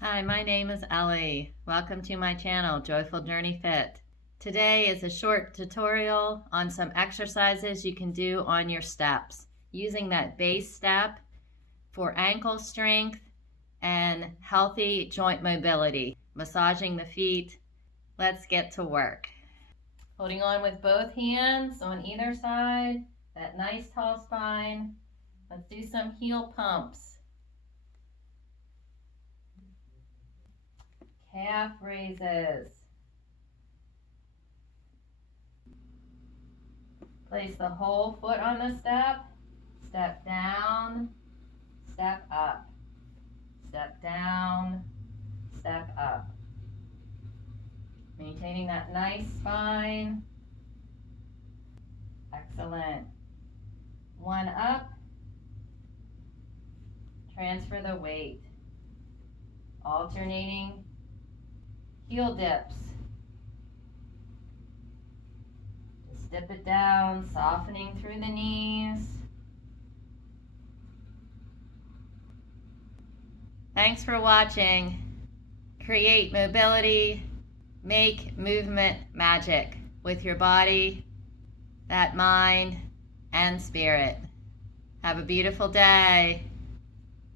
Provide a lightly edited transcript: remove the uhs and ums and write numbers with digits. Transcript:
Hi, my name is Ellie. Welcome to my channel, Joyful Journey Fit. Today is a short tutorial on some exercises you can do on your steps, using that base step for ankle strength and healthy joint mobility, massaging the feet. Let's get to work. Holding on with both hands on either side, that nice tall spine. Let's do some heel pumps. Calf raises. Place the whole foot on the step. Step down, step up. Step down, step up. Maintaining that nice spine. Excellent. One up. Transfer the weight. Alternating heel dips. Just dip it down, softening through the knees. Thanks for watching. Create mobility, make movement magic with your body, that mind, and spirit. Have a beautiful day.